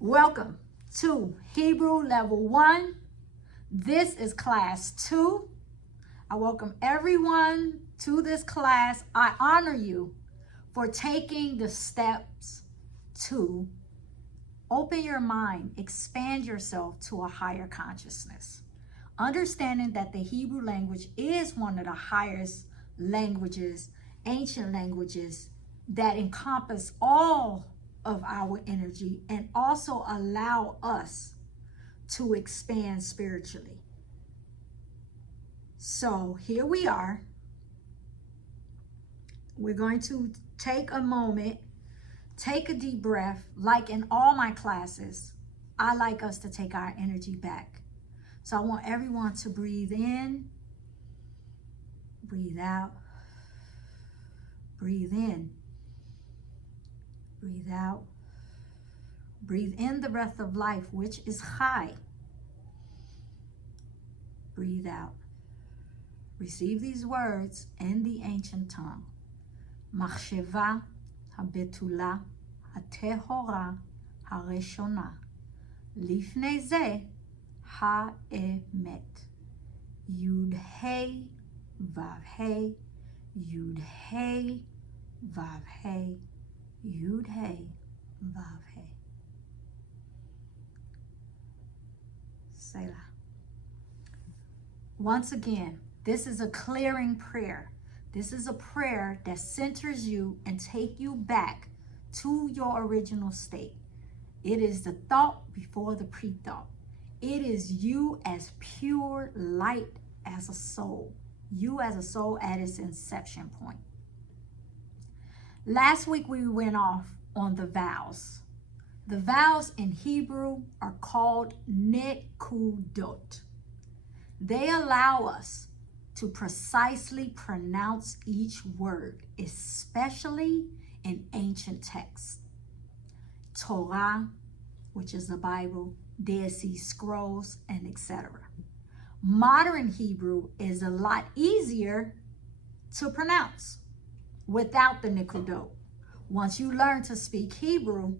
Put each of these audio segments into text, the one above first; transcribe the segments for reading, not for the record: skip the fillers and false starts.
Welcome to Hebrew Level 1. This is Class 2. I welcome everyone to this class. I honor you for taking the steps to open your mind, expand yourself to a higher consciousness. Understanding that the Hebrew language is one of the highest languages, ancient languages that encompass all of our energy and also allow us to expand spiritually. So here we are. We're going to take a moment, take a deep breath. Like in all my classes, I like us to take our energy back. So I want everyone to breathe in, breathe out, breathe in, breathe out. Breathe in the breath of life, which is Chai. Breathe out. Receive these words in the ancient tongue. Machsheva habetula hatehora hareshona. Lifnei ze haemet. Yud hey vav hey. Yud hey vav hey. Yud hey vav hey. Selah. Once again, this is a clearing prayer. This is a prayer that centers you and take you back to your original state. It is the thought before the pre-thought. It is you as pure light as a soul. You as a soul at its inception point. Last week we went off on the vowels. The vowels in Hebrew are called nekudot. They allow us to precisely pronounce each word, especially in ancient texts. Torah, which is the Bible, Dead Sea Scrolls, and etc. Modern Hebrew is a lot easier to pronounce without the nekudot. Once you learn to speak Hebrew,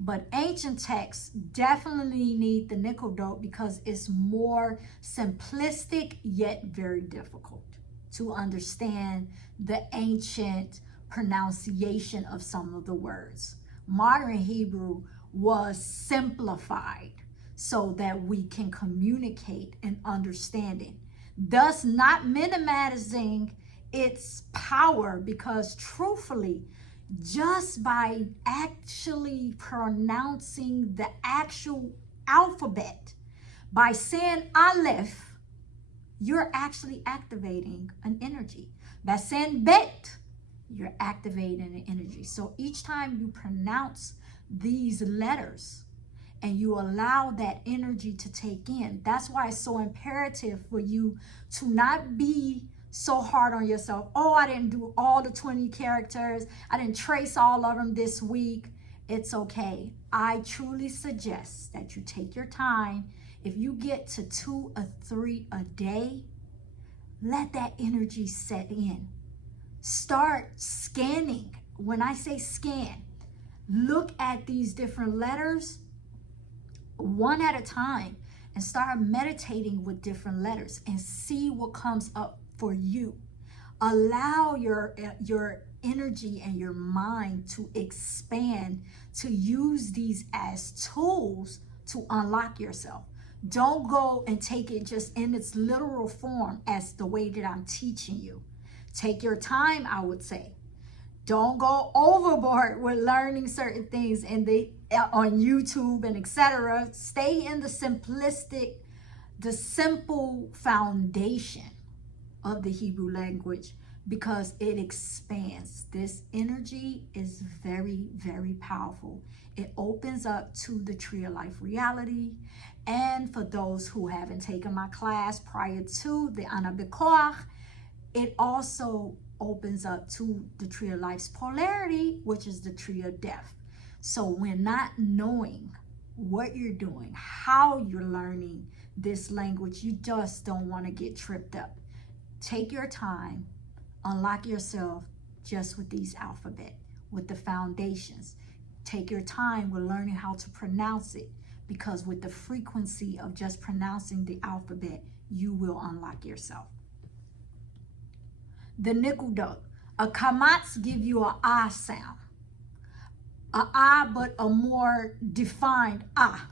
but ancient texts definitely need the nekudot because it's more simplistic yet very difficult to understand the ancient pronunciation of some of the words. Modern Hebrew was simplified so that we can communicate and understand it, thus not minimizing its power, because truthfully, just by actually pronouncing the actual alphabet, by saying Aleph, you're actually activating an energy. By saying Bet, you're activating an energy. So each time you pronounce these letters and you allow that energy to take in, that's why it's so imperative for you to not be so hard on yourself. Oh, I didn't do all the 20 characters. I didn't trace all of them this week. It's okay. I truly suggest that you take your time. If you get to 2 or 3 a day, let that energy set in. Start scanning. When I say scan, look at these different letters one at a time and start meditating with different letters and see what comes up for you. Allow your energy and your mind to expand, to use these as tools to unlock yourself. Don't go and take it just in its literal form as the way that I'm teaching you. Take your time, I would say. Don't go overboard with learning certain things on YouTube and etc. Stay in the simplistic, the simple foundation of the Hebrew language, because it expands. This energy is very, very powerful. It opens up to the tree of life reality. And for those who haven't taken my class prior to the Anabekoach, it also opens up to the tree of life's polarity, which is the tree of death. So when not knowing what you're doing, how you're learning this language, you just don't want to get tripped up. Take your time, unlock yourself just with these alphabet, with the foundations. Take your time with learning how to pronounce it, because with the frequency of just pronouncing the alphabet, you will unlock yourself. The Nikudot. A kamats give you a ah sound. A ah, but a more defined ah.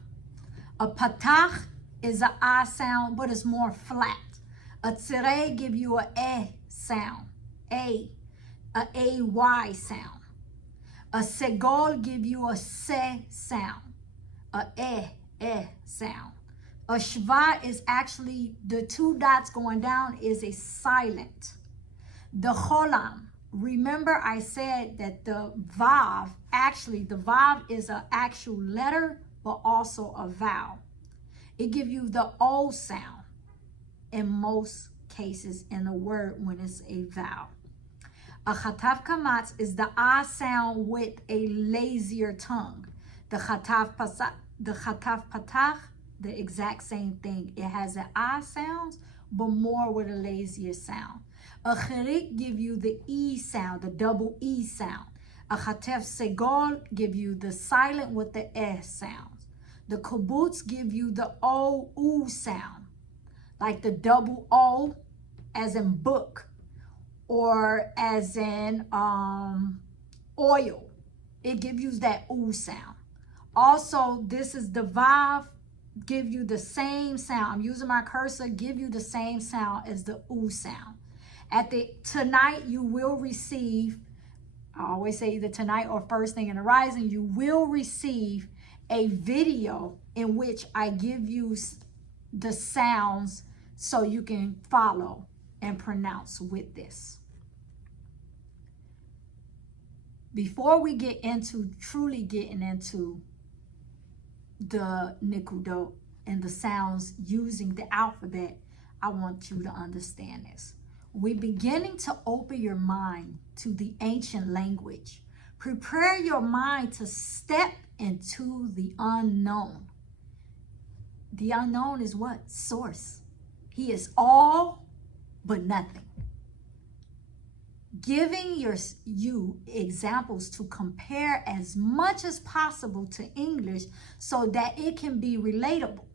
A patach is a ah sound, but it's more flat. A tzere give you a eh sound. A ay sound. A segol give you a se sound. A eh sound. A shva is actually, the two dots going down is a silent. The cholam, remember I said that the vav, actually the vav is an actual letter, but also a vowel. It gives you the O sound in most cases in a word when it's a vowel. A chataf kamatz is the ah sound with a lazier tongue. The chataf patach, the exact same thing. It has an ah sounds, but more with a lazier sound. A chirik give you the E sound, the double E sound. A chatef segol give you the silent with the eh sounds. The kibbutz give you the O, U sound, like the double O as in book, or as in oil. It gives you that U sound. Also, this is the vav, give you the same sound. I'm using my cursor, give you the same sound as the U sound. Tonight, you will receive, I always say either tonight or first thing in the rising, you will receive a video in which I give you the sounds so you can follow and pronounce with this. Before we get into truly getting into the nikudot and the sounds using the alphabet, I want you to understand this. We're beginning to open your mind to the ancient language. Prepare your mind to step into the unknown. The unknown is what? Source. He is all but nothing. Giving you examples to compare as much as possible to English so that it can be relatable.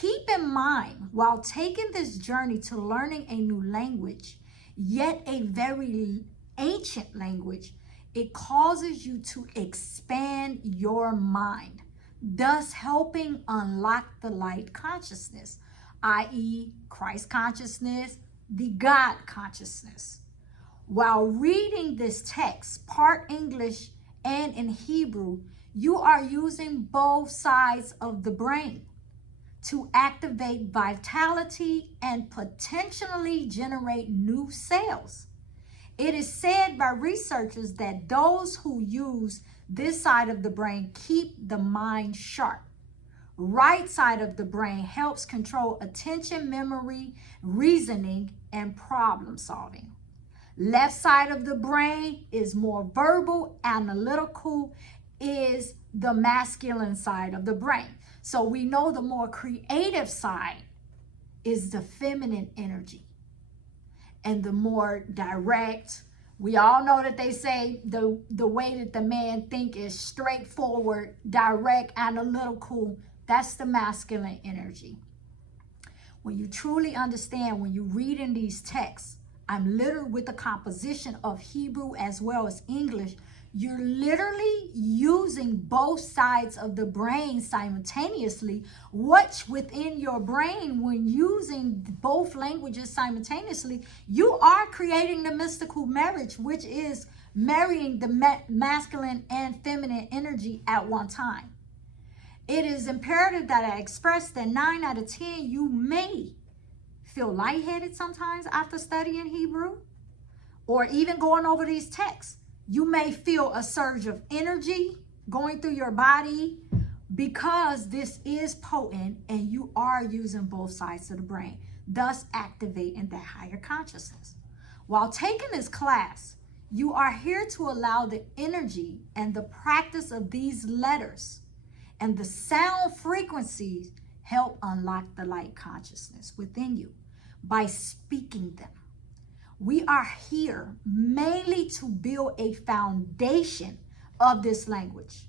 Keep in mind, while taking this journey to learning a new language, yet a very ancient language, it causes you to expand your mind, thus helping unlock the light consciousness, i.e. Christ consciousness, the God consciousness. While reading this text, part English and in Hebrew, you are using both sides of the brain to activate vitality and potentially generate new cells. It is said by researchers that those who use this side of the brain keep the mind sharp. Right side of the brain helps control attention, memory, reasoning, and problem solving. Left side of the brain is more verbal, analytical, is the masculine side of the brain. So we know the more creative side is the feminine energy. And the more direct, we all know that they say the way that the man think is straightforward, direct, analytical, that's the masculine energy. When you truly understand, when you read in these texts, I'm literally with the composition of Hebrew as well as English, you're literally using both sides of the brain simultaneously, which within your brain, when using both languages simultaneously, you are creating the mystical marriage, which is marrying the masculine and feminine energy at one time. It is imperative that I express that 9 out of 10, you may feel lightheaded sometimes after studying Hebrew, or even going over these texts. You may feel a surge of energy going through your body because this is potent and you are using both sides of the brain, thus activating that higher consciousness. While taking this class, you are here to allow the energy and the practice of these letters and the sound frequencies help unlock the light consciousness within you by speaking them. We are here mainly to build a foundation of this language.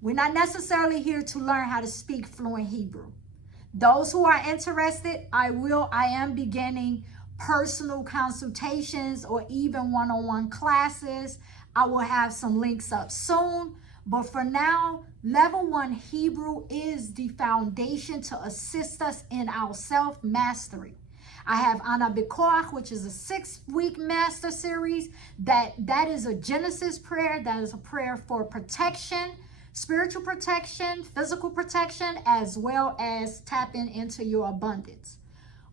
We're not necessarily here to learn how to speak fluent Hebrew. Those who are interested, I am beginning personal consultations or even one-on-one classes. I will have some links up soon. But for now, level 1 Hebrew is the foundation to assist us in our self-mastery. I have Ana Bikoach, which is a 6-week master series. That is a Genesis prayer. That is a prayer for protection, spiritual protection, physical protection, as well as tapping into your abundance.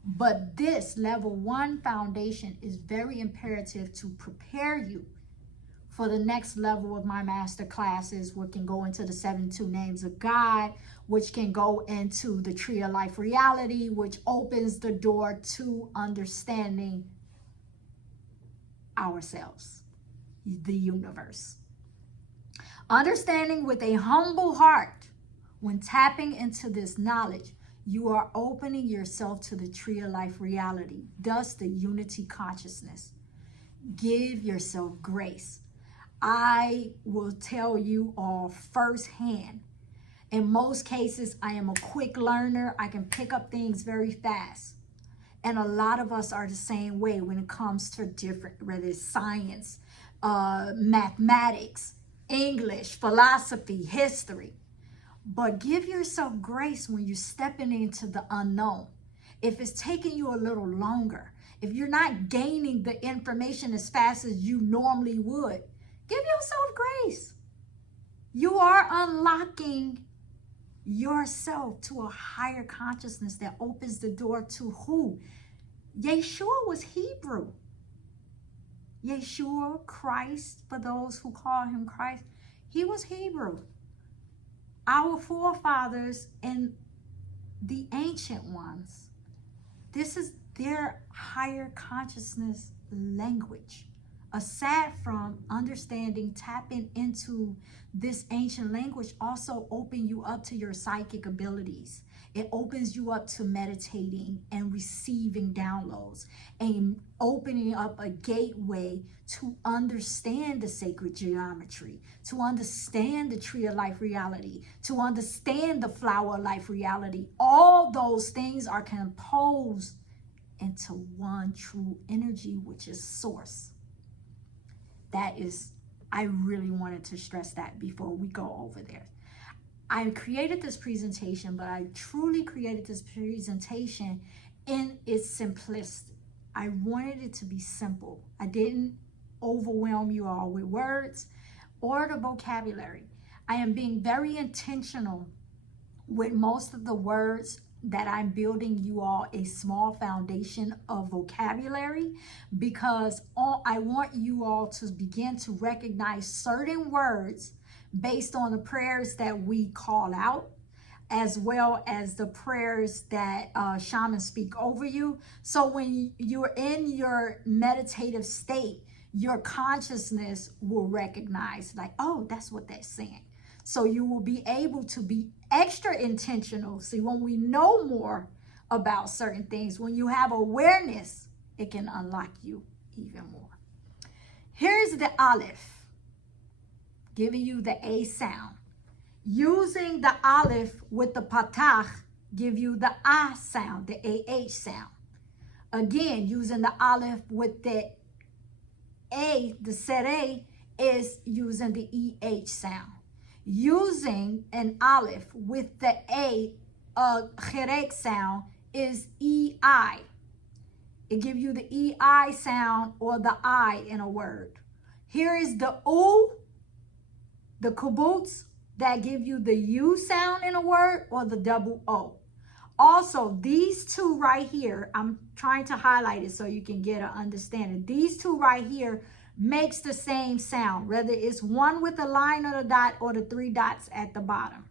But this level 1 foundation is very imperative to prepare you for the next level of my master classes, which can go into the 72 names of God, which can go into the tree of life reality, which opens the door to understanding ourselves, the universe. Understanding with a humble heart, when tapping into this knowledge, you are opening yourself to the tree of life reality, thus the unity consciousness. Give yourself grace. I will tell you all firsthand. In most cases, I am a quick learner. I can pick up things very fast. And a lot of us are the same way when it comes to different, whether it's science, mathematics, English, philosophy, history. But give yourself grace when you're stepping into the unknown. If it's taking you a little longer, if you're not gaining the information as fast as you normally would, give yourself grace. You are unlocking yourself to a higher consciousness that opens the door to who? Yeshua was Hebrew. Yeshua, Christ, for those who call him Christ, he was Hebrew. Our forefathers and the ancient ones, this is their higher consciousness language. Aside from understanding, tapping into this ancient language also open you up to your psychic abilities. It opens you up to meditating and receiving downloads and opening up a gateway to understand the sacred geometry, to understand the tree of life reality, to understand the flower of life reality. All those things are composed into one true energy, which is source. That is, I really wanted to stress that before we go over there. I created this presentation, but I truly created this presentation in its simplicity. I wanted it to be simple. I didn't overwhelm you all with words or the vocabulary. I am being very intentional with most of the words that I'm building you all a small foundation of vocabulary, because I want you all to begin to recognize certain words based on the prayers that we call out, as well as the prayers that shamans speak over you. So when you're in your meditative state, your consciousness will recognize like, oh, that's what they're saying. So you will be able to be extra intentional. See, when we know more about certain things, when you have awareness, it can unlock you even more. Here's the Aleph, giving you the A sound. Using the Aleph with the Patach, give you the A sound, the AH sound. Again, using the Aleph with the A, the Sere, is using the EH sound. Using an Aleph with the A, Cherek sound, is EI. It gives you the EI sound or the I in a word. Here is the U, the kibbutz, that give you the U sound in a word, or the double O. Also, these two right here, I'm trying to highlight it so you can get an understanding. These two right here makes the same sound, whether it's one with a line or a dot or the 3 dots at the bottom.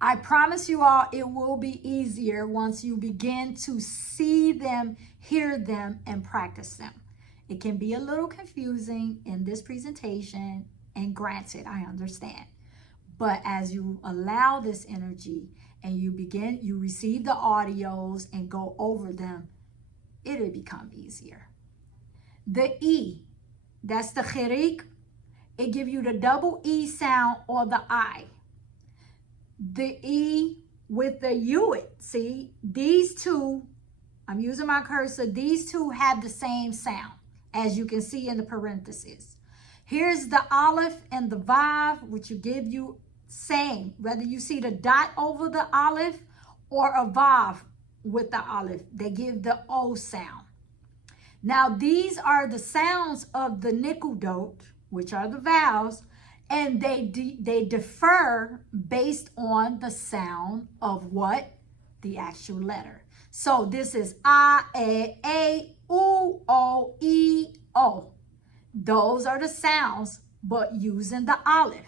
I promise you all it will be easier once you begin to see them, hear them, and practice them. It can be a little confusing in this presentation, and granted, I understand. But as you allow this energy and you receive the audios and go over them, it'll become easier. The E, that's the chirik, it gives you the double E sound or the I. The E with the U, see, these two, I'm using my cursor, these two have the same sound, as you can see in the parentheses. Here's the aleph and the vav, which will give you same, whether you see the dot over the aleph or a vav with the aleph, they give the O sound. Now, these are the sounds of the nikudot, which are the vowels, and they differ based on the sound of what? The actual letter. So this is A, E, U, O, E, O. Those are the sounds, but using the aleph.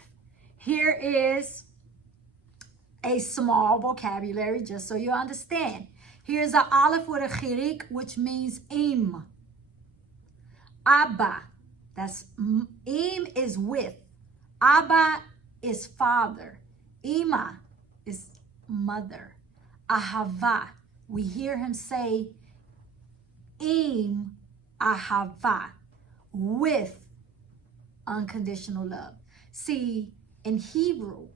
Here is a small vocabulary, just so you understand. Here's an aleph with a chirik, which means im. Abba, that's im is with. Abba is father. Ima is mother. Ahava, we hear him say im ahava, with unconditional love. See, in Hebrew,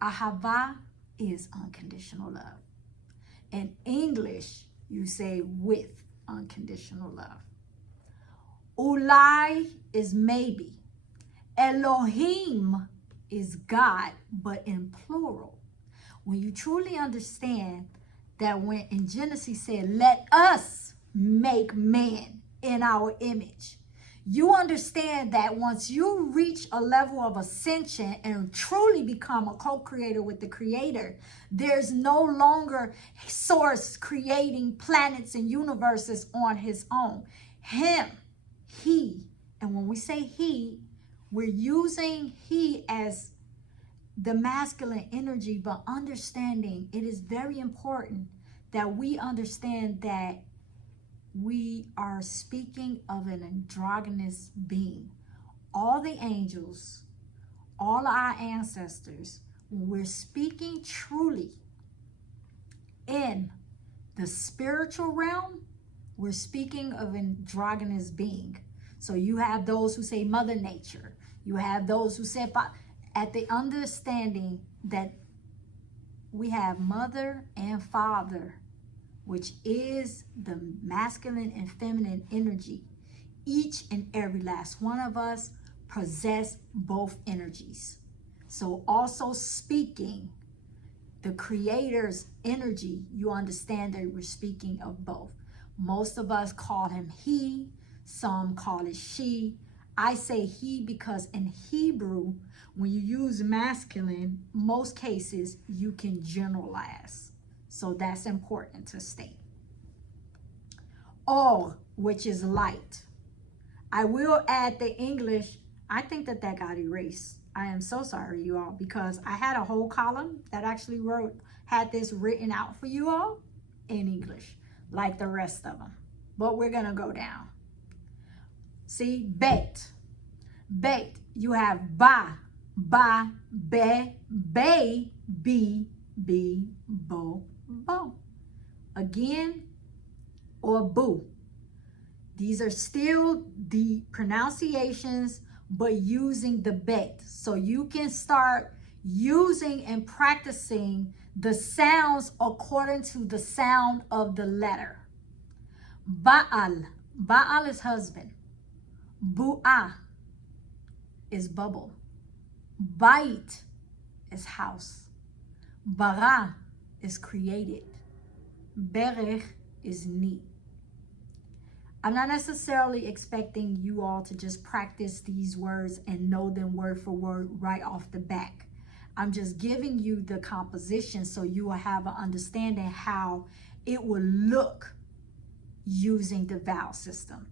ahava is unconditional love. In English, you say with unconditional love. Ulai is maybe. Elohim is God, but in plural. When you truly understand that when in Genesis said, let us make man in our image, you understand that once you reach a level of ascension and truly become a co-creator with the creator, there's no longer source creating planets and universes on his own. Him, he, and when we say he, we're using he as the masculine energy, but understanding it is very important that we understand that we are speaking of an androgynous being. All the angels, all our ancestors, when we're speaking truly in the spiritual realm, we're speaking of an androgynous being. So you have those who say Mother Nature. You have those who say, at the understanding that we have mother and father, which is the masculine and feminine energy. Each and every last one of us possess both energies. So also speaking the creator's energy, you understand that we're speaking of both. Most of us call him he, some call it she. I say he because in Hebrew, when you use masculine, most cases you can generalize. So that's important to state. Or, which is light. I will add the English. I think that got erased. I am so sorry, you all, because I had a whole column that actually had this written out for you all in English, like the rest of them. But we're going to go down. See, bait. Bait. You have ba, be, be, bo, bo. Again, or boo. These are still the pronunciations, but using the bet. So you can start using and practicing the sounds according to the sound of the letter. Baal. Baal is husband. Bu'ah is bubble. Bait is house. Bara is created. Berech is knee. I'm not necessarily expecting you all to just practice these words and know them word for word right off the back. I'm just giving you the composition so you will have an understanding how it will look using the vowel system.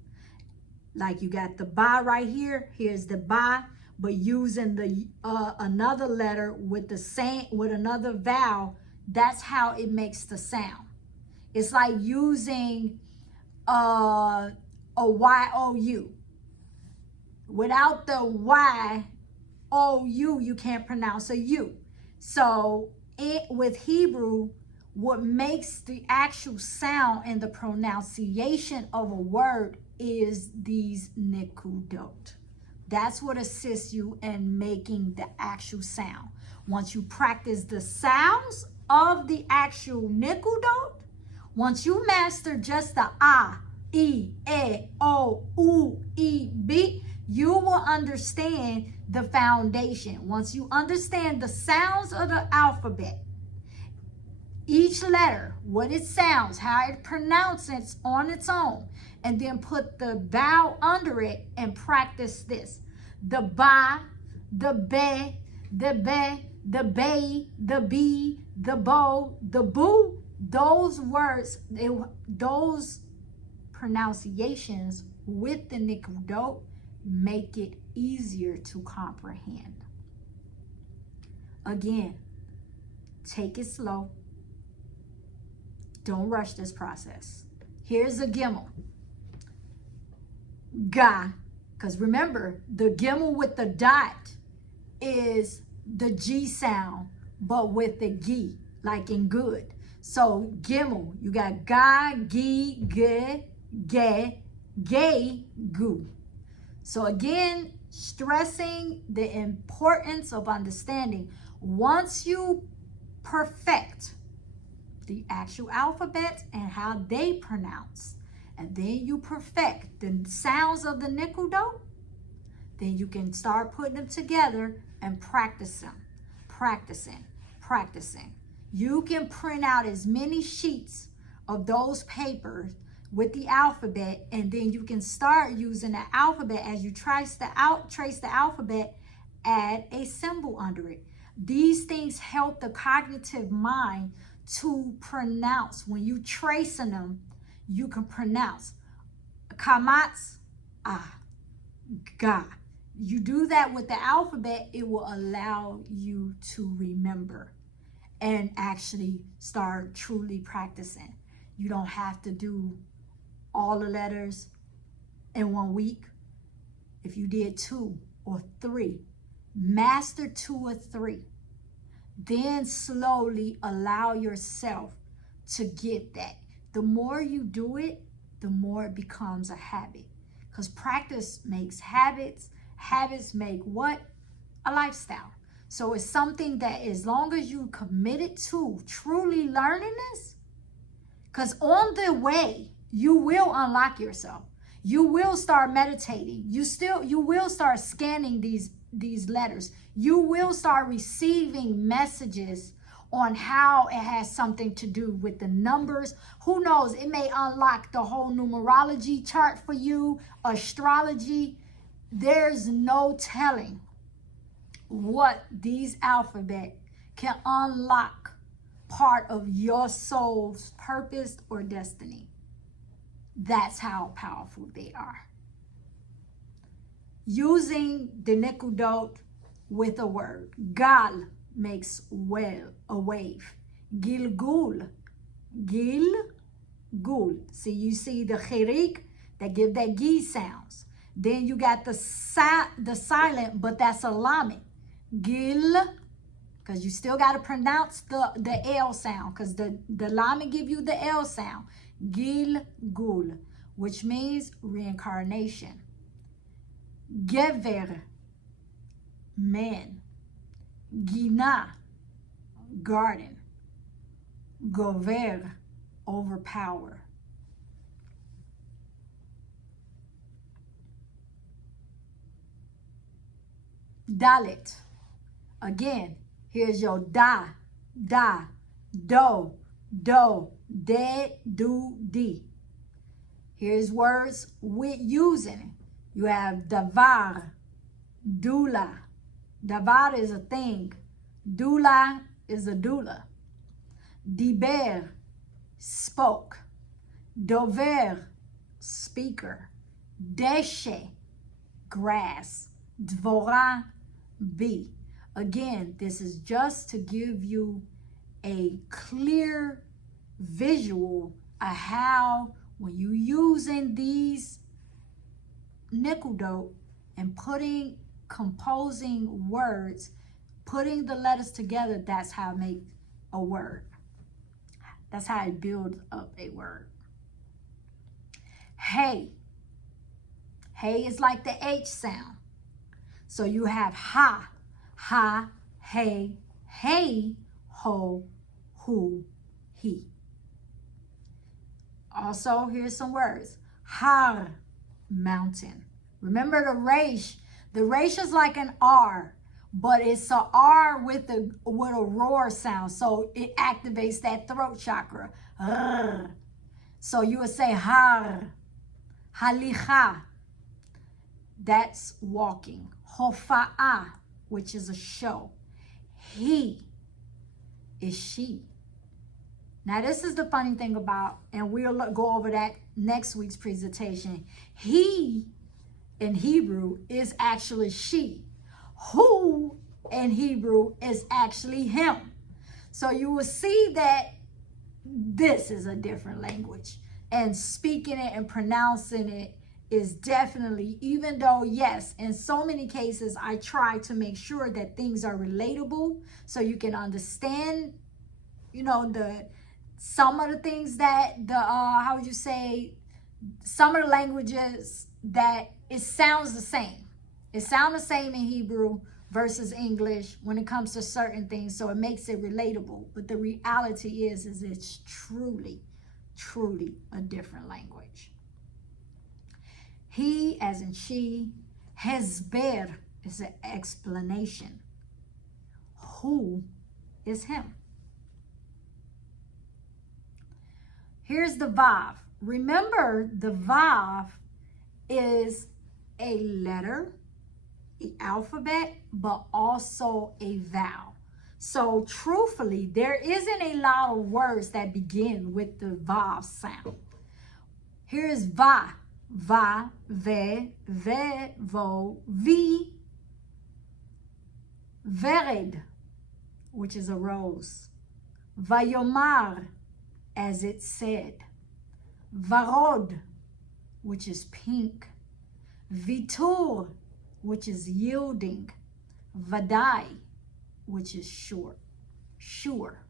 Like you got the ba right here, here's the ba, but using the another letter with the same, with another vowel, that's how it makes the sound. It's like using a Y-O-U. Without the Y-O-U, you can't pronounce a U. So with Hebrew, what makes the actual sound and the pronunciation of a word is these nikudot. That's what assists you in making the actual sound. Once you practice the sounds of the actual nickel note, once you master just the A, E, O, U, E, B, you will understand the foundation. Once you understand the sounds of the alphabet, each letter, what it sounds, how it pronounces on its own, and then put the vowel under it and practice this. The ba, the be, the be, the bay, the bee, the bo, the boo, those words, those pronunciations with the nickel note make it easier to comprehend. Again, take it slow. Don't rush this process. Here's a gimel. Ga, because remember, the gimel with the dot is the G sound, but with the gi, like in good. So gimel, you got ga, gi, ge, ge, gay, gu. So again, stressing the importance of understanding. Once you perfect the actual alphabet and how they pronounce, and then you perfect the sounds of the nickel note, then you can start putting them together and practice them. Practicing. You can print out as many sheets of those papers with the alphabet, and then you can start using the alphabet as you trace the alphabet, add a symbol under it. These things help the cognitive mind to pronounce. When you tracing them, you can pronounce. Kamats, ah, ga. You do that with the alphabet, it will allow you to remember and actually start truly practicing. You don't have to do all the letters in 1 week. If you did 2 or 3, master 2 or 3, then slowly allow yourself to get that. The more you do it, the more it becomes a habit. Because practice makes habits. Habits make what? A lifestyle. So it's something that as long as you committed to truly learning this, because on the way, you will unlock yourself. You will start meditating. You will start scanning these letters. You will start receiving messages on how it has something to do with the numbers. Who knows? It may unlock the whole numerology chart for you, astrology. There's no telling what these alphabet can unlock part of your soul's purpose or destiny. That's how powerful they are. Using the nickel note with a word. Gal makes well, a wave. Gilgul, gul. See, you see the chirik that give that gi sounds. Then you got the silent, but that's a lamed. Gil, because you still got to pronounce the L sound, because the lamed give you the L sound. Gilgul, which means reincarnation. Gever, man. Gina, garden. Gover, overpower. Dalit. Again, here's your da, do, de, do, di. Here's words with using. You have davar, dula. Davar is a thing. Dula is a doula. Diber, spoke. Dover, speaker. Deshe, grass. Dvora, bee. Again, this is just to give you a clear visual of how when you using these nickel note and composing words, putting the letters together, that's how I make a word. That's how I build up a word. Hey. Hey is like the H sound. So you have ha, ha, hey, hey, ho, who, he. Also, here's some words. Har, mountain. Remember the resh. The resh is like an R, but it's a R with a roar sound. So it activates that throat chakra. Rrr. So you would say har, halicha. That's walking. Hofa'ah, which is a show. He is she. Now, this is the funny thing about, and we'll go over that next week's presentation. He in Hebrew is actually she. Who in Hebrew is actually him. So you will see that this is a different language. And speaking it and pronouncing it is definitely, even though, yes, in so many cases, I try to make sure that things are relatable so you can understand, you know, some of the things that how would you say, some of the languages that it sounds the same. It sounds the same in Hebrew versus English when it comes to certain things, so it makes it relatable. But the reality is it's truly, truly a different language. He, as in she, hesber is an explanation. Who is him? Here's the vav. Remember, the vav is a letter, the alphabet, but also a vowel. So truthfully, there isn't a lot of words that begin with the vav sound. Here's va. Va, ve, vo, vi. Vered, which is a rose. Vayomar, as it said. Varod, which is pink. Vitur, which is yielding. Vadai, which is sure.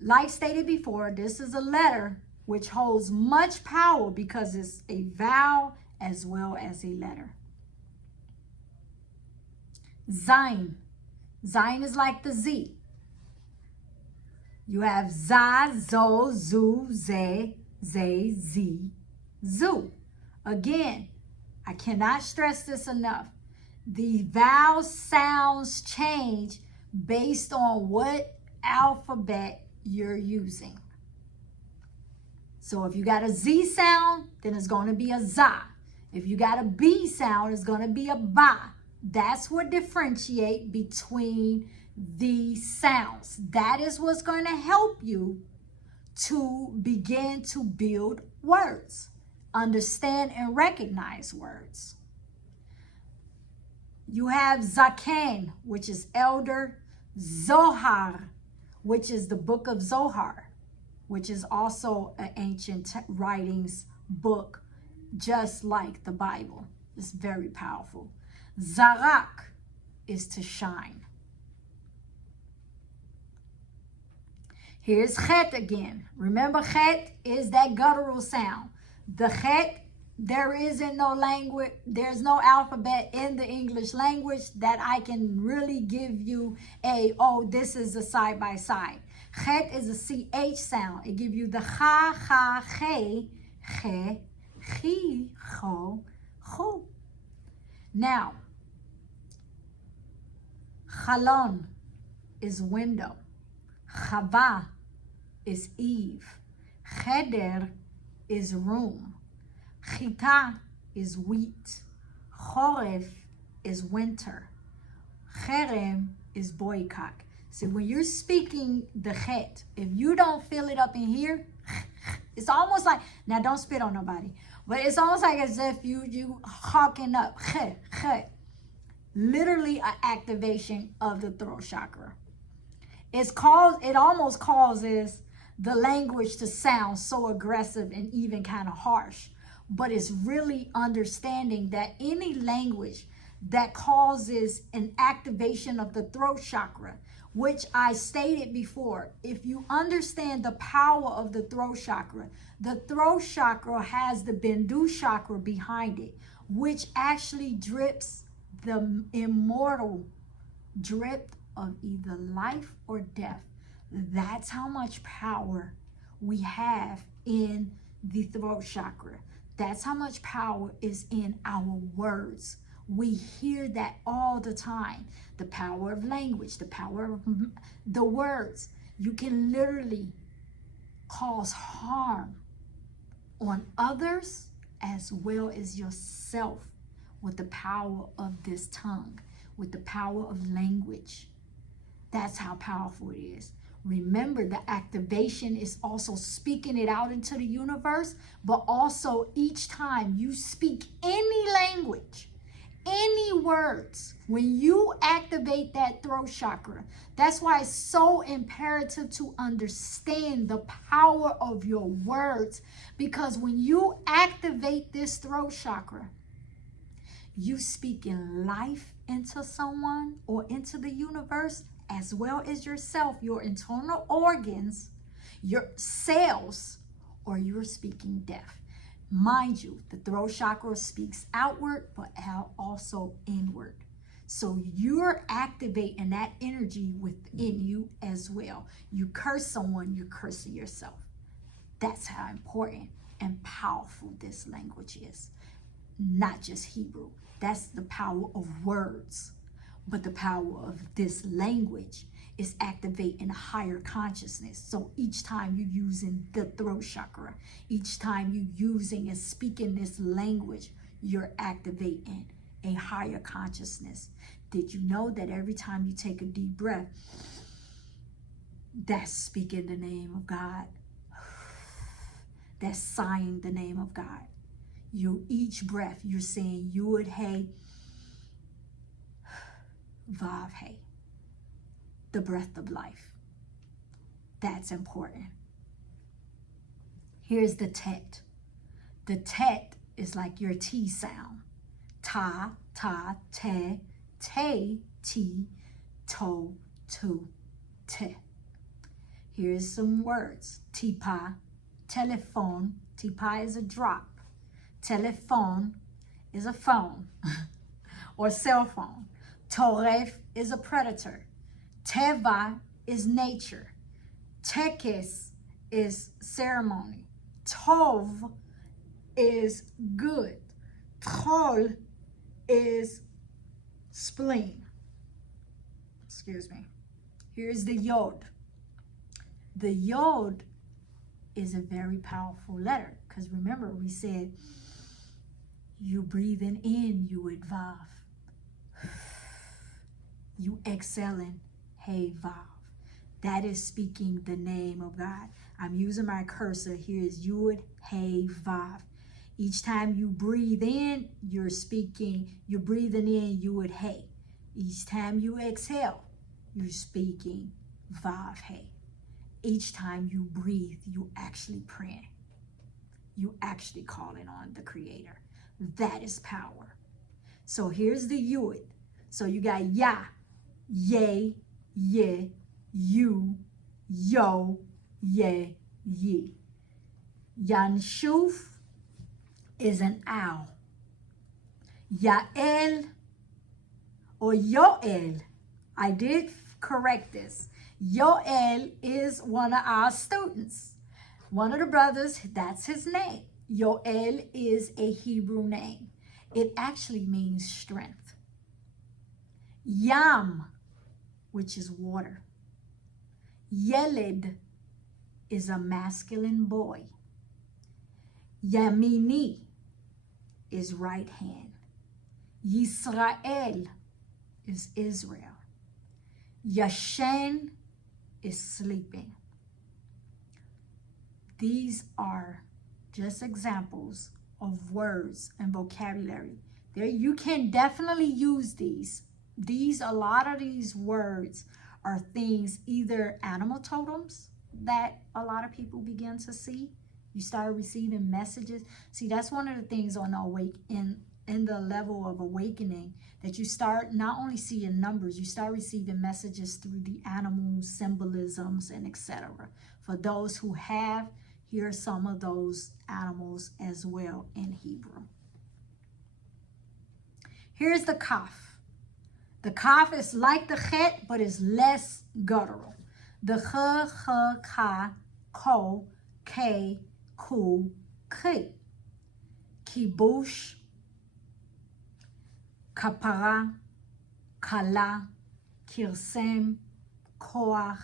Like stated before, this is a letter which holds much power because it's a vowel as well as a letter. Zayin. Zayin is like the Z. You have za, zo, zu, ze, zi, zu. Again, I cannot stress this enough. The vowel sounds change based on what alphabet you're using. So if you got a Z sound, then it's going to be a za. If you got a B sound, it's going to be a ba. That's what differentiate between the sounds. That is what's going to help you to begin to build words, understand and recognize words. You have Zaken, which is elder, Zohar, which is the book of Zohar, which is also an ancient writings book, just like the Bible. It's very powerful. Zarak is to shine. Here's Chet again. Remember, Chet is that guttural sound. The Chet, there isn't no language, there's no alphabet in the English language that I can really give you this is a side by side. Chet is a CH sound. It gives you the cha, cha, che, chi, cho, chu. Now, Chalon is window. Chava is Eve. Cheder is room. Chita is wheat. Choref is winter. Cherem is boycott. So when you're speaking the chet, if you don't fill it up in here, it's almost like, now don't spit on nobody, but it's almost like as if you hawking up, chet. Literally an activation of the throat chakra. It almost causes the language to sound so aggressive and even kind of harsh. But it's really understanding that any language that causes an activation of the throat chakra, which I stated before, if you understand the power of the throat chakra has the Bindu chakra behind it, which actually drips the immortal drip of either life or death. That's how much power we have in the throat chakra. That's how much power is in our words. We hear that all the time. The power of language, the power of the words. You can literally cause harm on others as well as yourself with the power of this tongue, with the power of language. That's how powerful it is. Remember, the activation is also speaking it out into the universe, but also each time you speak any language, any words, when you activate that throat chakra, that's why it's so imperative to understand the power of your words, because when you activate this throat chakra, you speaking life into someone or into the universe, as well as yourself, your internal organs, your cells, or you're speaking death. Mind you, the throat chakra speaks outward, but also inward. So you're activating that energy within you as well. You curse someone, you're cursing yourself. That's how important and powerful this language is. Not just Hebrew. That's the power of words. But the power of this language is activating a higher consciousness. So each time you're using the throat chakra, each time you're using and speaking this language, you're activating a higher consciousness. Did you know that every time you take a deep breath, that's speaking the name of God? That's sighing the name of God. Each breath, you're saying Yud Hey Vav Hey, the breath of life. That's important. Here's the tet. The tet is like your T sound. Ta, ta, te, te, ti, to, tu, te. Here's some words. Tipa, telephone. Tipa is a drop. Telephone is a phone or cell phone. Toref is a predator. Teva is nature. Tekes is ceremony. Tov is good. Trol is spleen. Excuse me. Here's the yod. The yod is a very powerful letter, because remember we said you breathing in, you would vav. You exhaling, hey vav. That is speaking the name of God. I'm using my cursor. Here is Yud, Hey, Vav. Each time you breathe in, you're breathing in Yud, Hey. Each time you exhale, you're speaking Vav, Hey. Each time you breathe, you actually praying. You actually calling on the Creator. That is power. So here's the Yud. So you got Ya, Ye, Ye, You, Yo, Ye, Ye. Yanshuf is an owl. Yael or Yoel, I did correct this. Yoel is one of our students. One of the brothers, that's his name. Yoel is a Hebrew name. It actually means strength. Yam, which is water. Yeled is a masculine boy. Yamini is right hand. Yisrael is Israel. Yashen is sleeping. These are just examples of words and vocabulary. There, you can definitely use these. A lot of these words are things, either animal totems that a lot of people begin to see. You start receiving messages. See, that's one of the things on in the level of awakening, that you start not only seeing numbers, you start receiving messages through the animal symbolisms and etc. For those who have, here are some of those animals as well in Hebrew. Here's the kaf. The kaf is like the chet, but is less guttural. The ch, ka, ko, ke, ku, ki. Kibush, kapara, kala, kirsem, koach,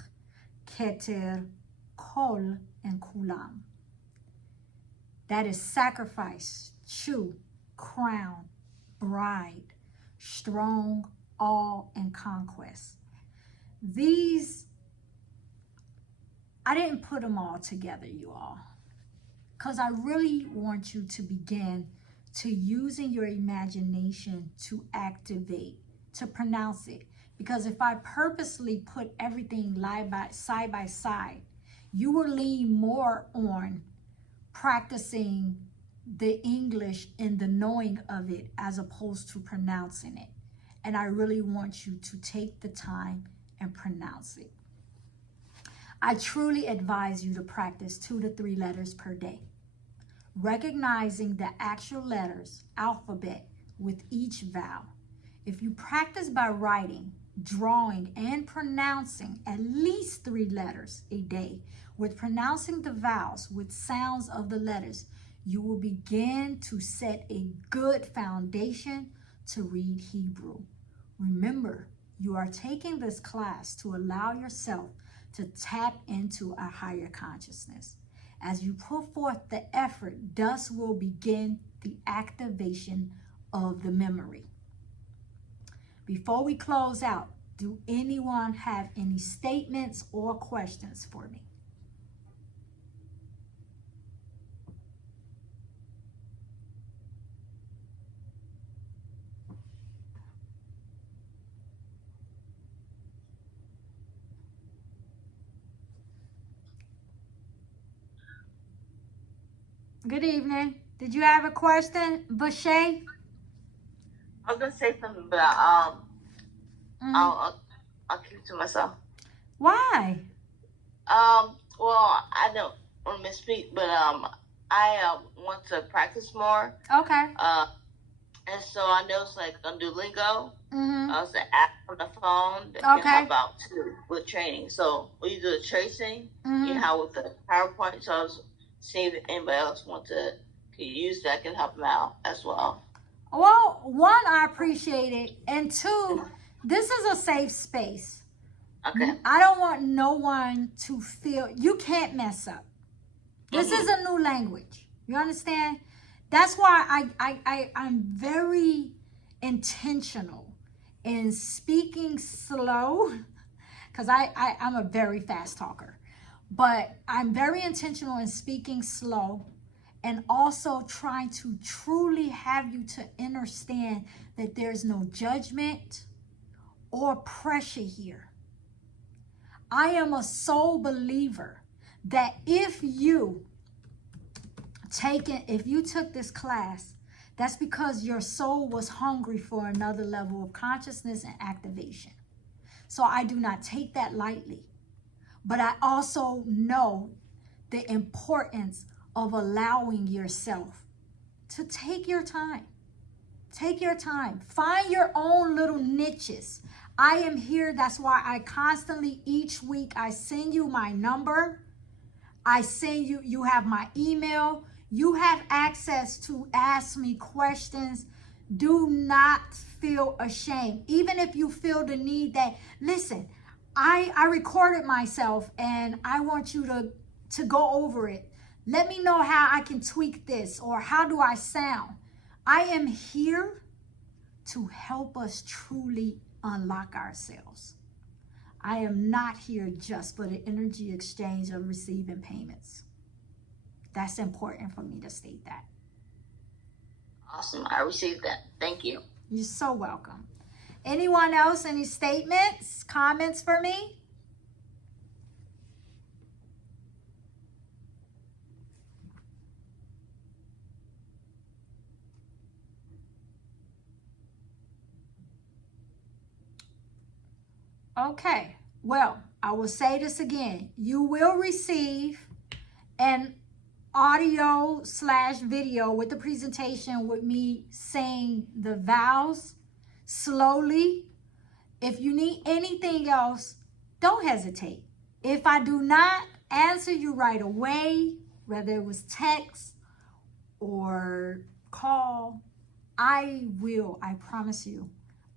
keter, kol, and kulam. That is sacrifice, chew, crown, bride, strong, all, and conquest. These, I didn't put them all together, you all, because I really want you to begin to using your imagination to activate, to pronounce it. Because if I purposely put everything side by side, you will lean more on practicing the English and the knowing of it as opposed to pronouncing it. And I really want you to take the time and pronounce it. I truly advise you to practice 2 to 3 letters per day, recognizing the actual letters, alphabet with each vowel. If you practice by writing, drawing, and pronouncing at least 3 letters a day, with pronouncing the vowels with sounds of the letters, you will begin to set a good foundation to read Hebrew. Remember, you are taking this class to allow yourself to tap into a higher consciousness. As you put forth the effort, thus will begin the activation of the memory. Before we close out, do anyone have any statements or questions for me? Good evening. Did you have a question, Bashay? I was gonna say something, but I'll keep it to myself. Why? Well, I don't want to misspeak, but I want to practice more. Okay. And so I know it's like on Duolingo. Mm-hmm. It's an app on the phone that Okay. can help out too with training. So when you do the tracing, you know, with the PowerPoint. So I was seeing if anybody else can use that, can help them out as well. Well, 1, I appreciate it. And 2, this is a safe space. Okay. I don't want no one to feel, you can't mess up. This is a new language. You understand? That's why I'm very intentional in speaking slow, because I'm a very fast talker. But I'm very intentional in speaking slow and also trying to truly have you to understand that there's no judgment or pressure here. I am a sole believer that if you took this class, that's because your soul was hungry for another level of consciousness and activation. So I do not take that lightly. But I also know the importance of allowing yourself to take your time. Take your time. Find your own little niches. I am here. That's why I constantly, each week, I send you my number. I send you, you have my email. You have access to ask me questions. Do not feel ashamed. Even if you feel the need that, listen, I recorded myself and I want you to go over it. Let me know how I can tweak this, or how do I sound. I am here to help us truly unlock ourselves. I am not here just for the energy exchange of receiving payments. That's important for me to state that. Awesome. I received that. Thank you. You're so welcome. Anyone else, any statements, comments for me? Okay, well, I will say this again. You will receive an audio/video with the presentation with me saying the vowels slowly. If you need anything else, don't hesitate. If I do not answer you right away, whether it was text or call, I promise you,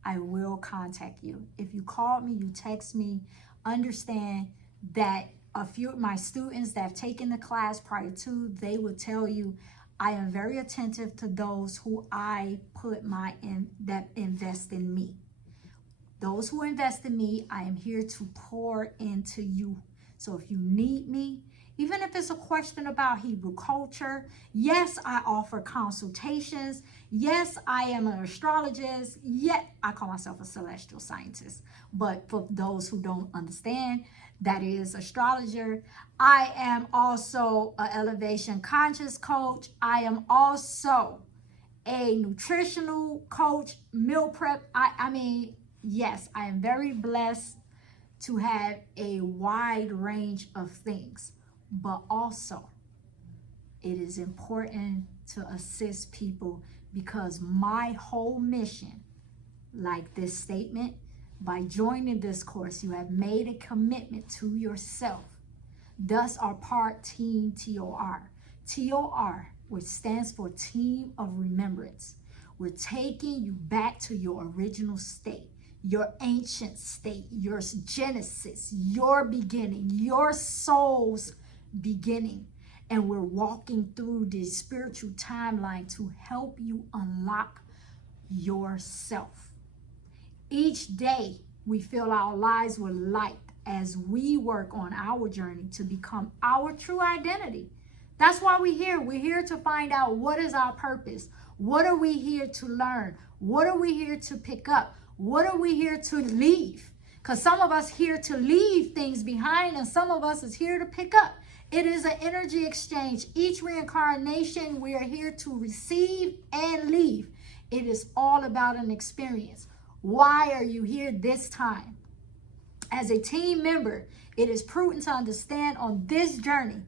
I will contact you. If you called me, you text me, understand that a few of my students that have taken the class prior to, they will tell you I am very attentive to those who I put that invest in me. Those who invest in me, I am here to pour into you. So if you need me, even if it's a question about Hebrew culture, yes, I offer consultations. Yes, I am an astrologist. Yet I call myself a celestial scientist. But for those who don't understand, that is astrologer. I am also an elevation conscious coach. I am also a nutritional coach, meal prep. I mean, yes, I am very blessed to have a wide range of things, but also it is important to assist people because my whole mission, like this statement, by joining this course, you have made a commitment to yourself. Thus our part team TOR. TOR, which stands for Team of Remembrance. We're taking you back to your original state, your ancient state, your genesis, your beginning, your soul's beginning. And we're walking through this spiritual timeline to help you unlock yourself. Each day, we fill our lives with light as we work on our journey to become our true identity. That's why we're here. We're here to find out what is our purpose. What are we here to learn? What are we here to pick up? What are we here to leave? Because some of us here to leave things behind and some of us is here to pick up. It is an energy exchange. Each reincarnation, we are here to receive and leave. It is all about an experience. Why are you here this time? As a team member, it is prudent to understand on this journey,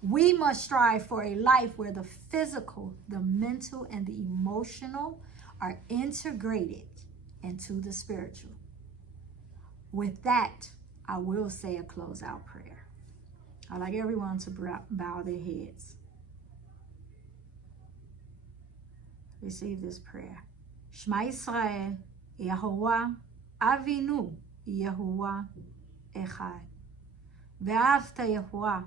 we must strive for a life where the physical, the mental, and the emotional are integrated into the spiritual. With that, I will say a closeout prayer. I'd like everyone to bow their heads. Receive this prayer. Shema Yisrael, Yahuwah Avinu, Yahuwah Echad. ואהבת יהוה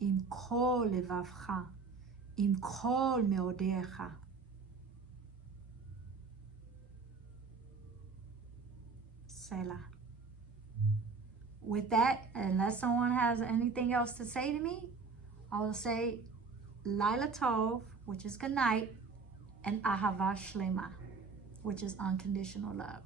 עם כל לבבך, עם כל מאודיך. Selah. With that, unless someone has anything else to say to me, I will say Laila Tov, which is good night, and Ahava Shlema, which is unconditional love.